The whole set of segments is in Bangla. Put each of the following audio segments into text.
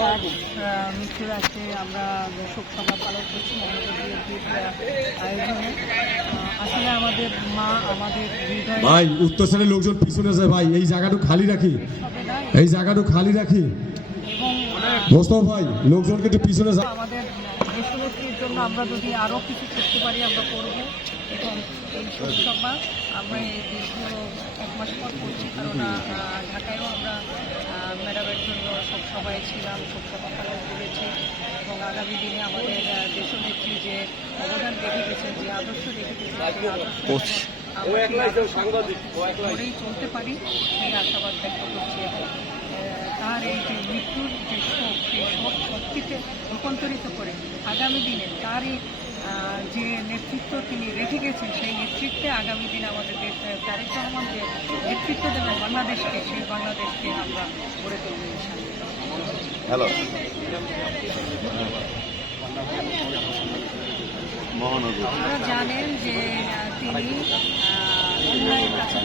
তার মৃত্যুর আছে আমরা শোক সভা পালন করছি আয়োজনে। আসলে আমাদের মা আমাদের ভাই উত্তরসেনের লোকজন পিছনে যায় ভাই, এই জায়গাটা খালি রাখি, এই জায়গাটা খালি রাখি। এবং মোস্তফা ভাই লোকজনকে একটু পিছনে যায়। আমাদের দেশনেত্রীর জন্য আমরা যদি আরও কিছু করতে পারি আমরা করবো। এবং এই শোক সভা আমরা এই দীর্ঘ 1 মাস পর করছি, কারণ ঢাকায়ও আমরা ম্যাডামের জন্য শোক সভায় ছিলাম, শোক সভা পালন করেছি। এবং আগামী দিনে আমাদের দেশনেত্রী যে অবদান রেখে গেছেন, যে আদর্শ রেখে গেছেন, সেই আদর্শ ধরেই চলতে পারি সেই আশাবাদ ব্যক্ত করছি। এবং তার এই যে মৃত্যুর যে শোক, সেই শোক শক্তিতে রূপান্তরিত করে আগামী দিনে তারই যে নেতৃত্ব তিনি রেখে গেছেন, সেই নেতৃত্বে আগামী দিনে আমাদের দেশ তারেক রহমান যে নেতৃত্ব দেবেন বাংলাদেশকে, সেই বাংলাদেশকে আমরা গড়ে তুলব ইনশাআল্লাহ। হ্যালো, আপনারা জানেন যে তিনি অন্যায়ের কাছে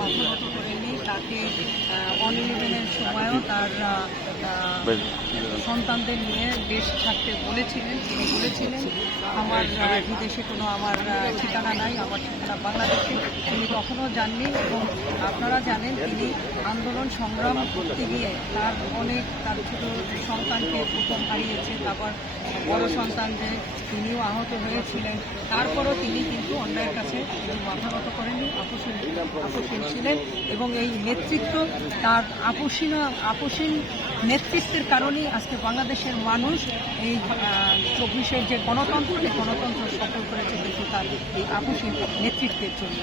মাথা নত করেননি। তাকে 1/11-এর সময়ও তার সন্তানদের নিয়ে দেশ ছাড়তে বলেছিলেন। তিনি বলেছিলেন আমার বিদেশে কোনো আমার ঠিকানা নাই, আমার ঠিকানা বাংলাদেশে। তিনি কখনো যাননি। এবং আপনারা জানেন তিনি আন্দোলন সংগ্রাম করতে গিয়ে তার ছোট সন্তানকে প্রথম হারিয়েছে, তারপর বড় সন্তান যে তিনিও আহত হয়েছিলেন। তারপরও তিনি কিন্তু অন্যায়ের কাছে মাথা নত করেননি, আপোষহীন ছিলেন। এবং এই নেতৃত্ব, তার আপোষহীন নেতৃত্বের কারণেই আজকে বাংলাদেশের মানুষ এই 24-এর যে গণতন্ত্র, এই গণতন্ত্র সফল করেছে কিন্তু তার এই আপোষহীন নেতৃত্বের জন্য।